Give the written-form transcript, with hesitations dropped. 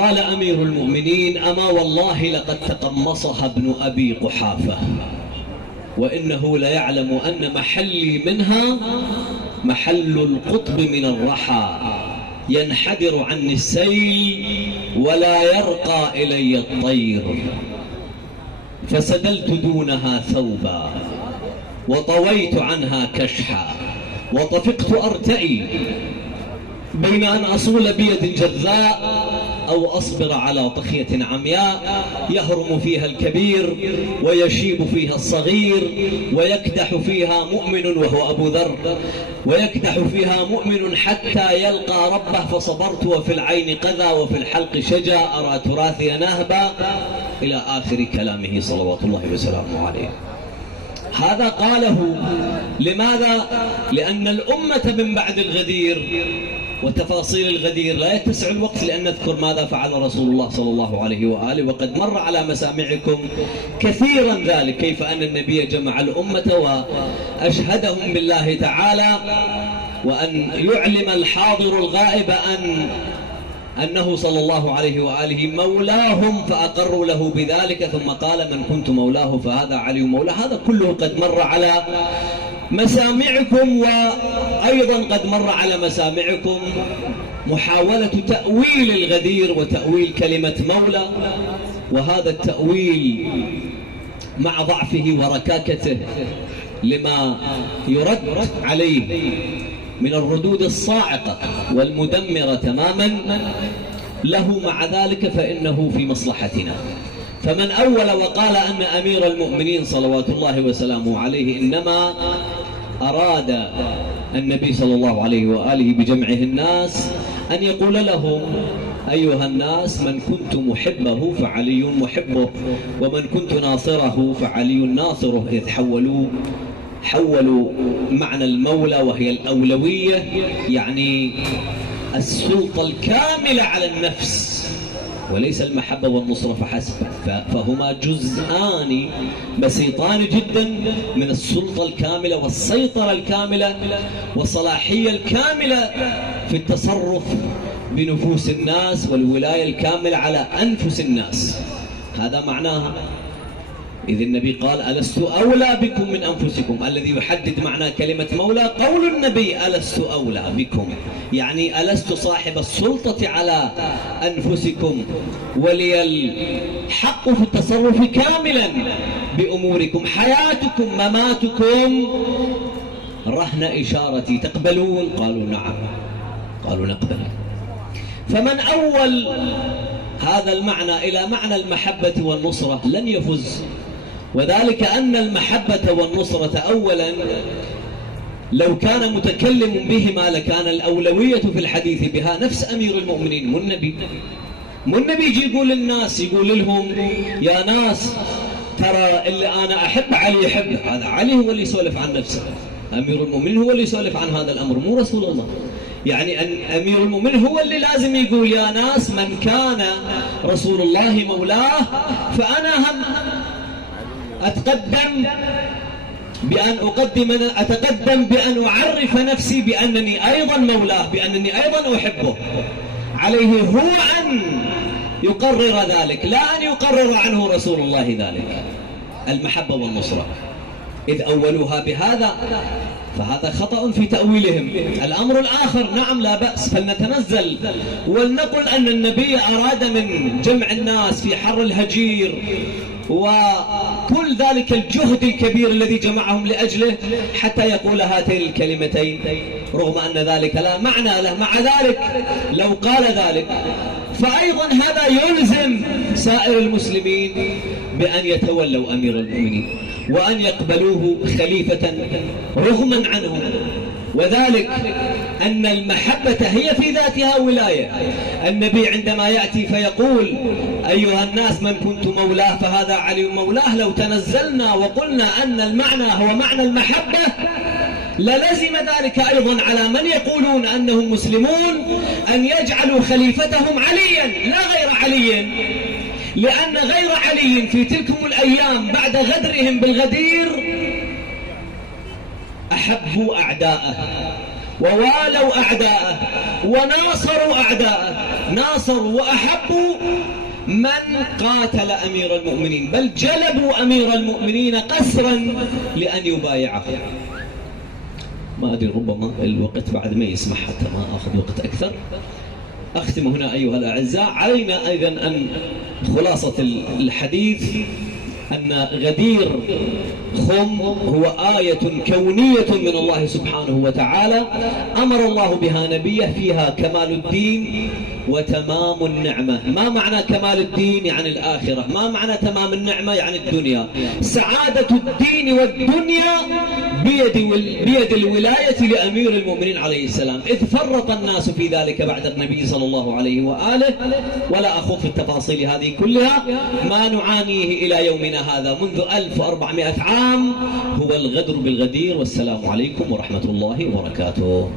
قال أمير المؤمنين: أما والله لقد تقمصها ابن أبي قحافة، وإنه ليعلم أن محلي منها محل القطب من الرحى، ينحدر عني السيل ولا يرقى إلي الطير، فسدلت دونها ثوبا وطويت عنها كشحا، وطفقت أرتئي بين أن أصول بيد جذاء أو أصبر على طخية عمياء يهرم فيها الكبير ويشيب فيها الصغير، ويكدح فيها مؤمن وهو أبو ذر، ويكدح فيها مؤمن حتى يلقى ربه، فصبرت وفي العين قذى وفي الحلق شجا، أرى تراثي نهبا، إلى آخر كلامه صلوات الله وسلامه عليه. هذا قاله لماذا؟ لأن الأمة من بعد الغدير وتفاصيل الغدير لا يتسع الوقت لأن نذكر ماذا فعل رسول الله صلى الله عليه وآله، وقد مر على مسامعكم كثيرا ذلك، كيف أن النبي جمع الأمة وأشهدهم بالله تعالى، وأن يعلم الحاضر الغائب أنه صلى الله عليه وآله مولاهم، فأقروا له بذلك، ثم قال: من كنت مولاه فهذا علي مولاه. هذا كله قد مر على مسامعكم، وأيضا قد مر على مسامعكم محاولة تأويل الغدير وتأويل كلمة مولى، وهذا التأويل مع ضعفه وركاكته لما يرد عليه من الردود الصاعقة والمدمرة تماما له، مع ذلك فإنه في مصلحتنا. فمن أول وقال أن أمير المؤمنين صلوات الله وسلامه عليه إنما أراد النبي صلى الله عليه وآله بجمعه الناس أن يقول لهم: أيها الناس، من كنت محبه فعلي محبه، ومن كنت ناصره فعلي ناصره، إذ حولوا معنى المولى وهي الأولوية، يعني السلطة الكاملة على النفس، وليس المحبة والنصرة فحسب، فهما جزءان بسيطان جدا من السلطة الكاملة والسيطرة الكاملة والصلاحية الكاملة في التصرف بنفوس الناس والولاية الكاملة على أنفس الناس. هذا معناها. إذ النبي قال: ألست أولى بكم من أنفسكم. الذي يحدد معنى كلمة مولى قول النبي: ألست أولى بكم، يعني ألست صاحب السلطة على أنفسكم، ولي الحق في التصرف كاملا بأموركم، حياتكم مماتكم رهن إشارتي، تقبلون؟ قالوا نعم، قالوا نقبل. فمن أول هذا المعنى إلى معنى المحبة والنصرة لن يفز، وذلك أن المحبة والنصرة أولا لو كان متكلم بهما لكان الأولوية في الحديث بها نفس أمير المؤمنين، مو النبي يجي يقول للناس، يقول لهم: يا ناس، ترى اللي أنا أحب علي يحب. هذا علي هو اللي يسولف عن نفسه، أمير المؤمنين هو اللي يسولف عن هذا الأمر، مو رسول الله. يعني أن أمير المؤمنين هو اللي لازم يقول: يا ناس، من كان رسول الله مولاه فأنا هم أتقدم بأن أعرف نفسي بأنني أيضا مولاه، بأنني أيضا أحبه. عليه هو أن يقرر ذلك، لا أن يقرر عنه رسول الله ذلك، المحبة والنصرة. إذ أولوها بهذا فهذا خطأ في تأويلهم. الأمر الآخر: نعم لا بأس، فلنتنزل ولنقل أن النبي أراد من جمع الناس في حر الهجير وكل ذلك الجهد الكبير الذي جمعهم لأجله حتى يقول هاتين الكلمتين، رغم أن ذلك لا معنى له. مع ذلك لو قال ذلك فأيضا هذا يلزم سائر المسلمين بأن يتولوا أمير المؤمنين وأن يقبلوه خليفة رغما عنهم، وذلك أن المحبة هي في ذاتها ولاية. النبي عندما يأتي فيقول: أيها الناس، من كنت مولاه فهذا علي مولاه، لو تنزلنا وقلنا أن المعنى هو معنى المحبة للزم ذلك أيضا على من يقولون أنهم مسلمون أن يجعلوا خليفتهم عليا لا غير علي، لأن غير علي في تلكم الأيام بعد غدرهم بالغدير أحبوا أعداءه ووالوا أعداءه وناصروا أعداءه، ناصروا وأحبوا من قاتل أمير المؤمنين، بل جلبوا أمير المؤمنين قسرا لأن يبايعه. ما أدري ربما الوقت بعد ما يسمح حتى ما أخذ وقت أكثر. أختم هنا أيها الأعزاء. علينا أيضا أن خلاصة الحديث أن غدير خم هو آية كونية من الله سبحانه وتعالى أمر الله بها نبيه، فيها كمال الدين وتمام النعمة. ما معنى كمال الدين؟ يعني الآخرة. ما معنى تمام النعمة؟ يعني الدنيا. سعادة الدين والدنيا بيد الولاية لأمير المؤمنين عليه السلام، إذ فرط الناس في ذلك بعد النبي صلى الله عليه وآله. ولا أخوض في التفاصيل هذه كلها. ما نعانيه إلى يومنا هذا منذ 1400 عام هو الغدر بالغدير. والسلام عليكم ورحمة الله وبركاته.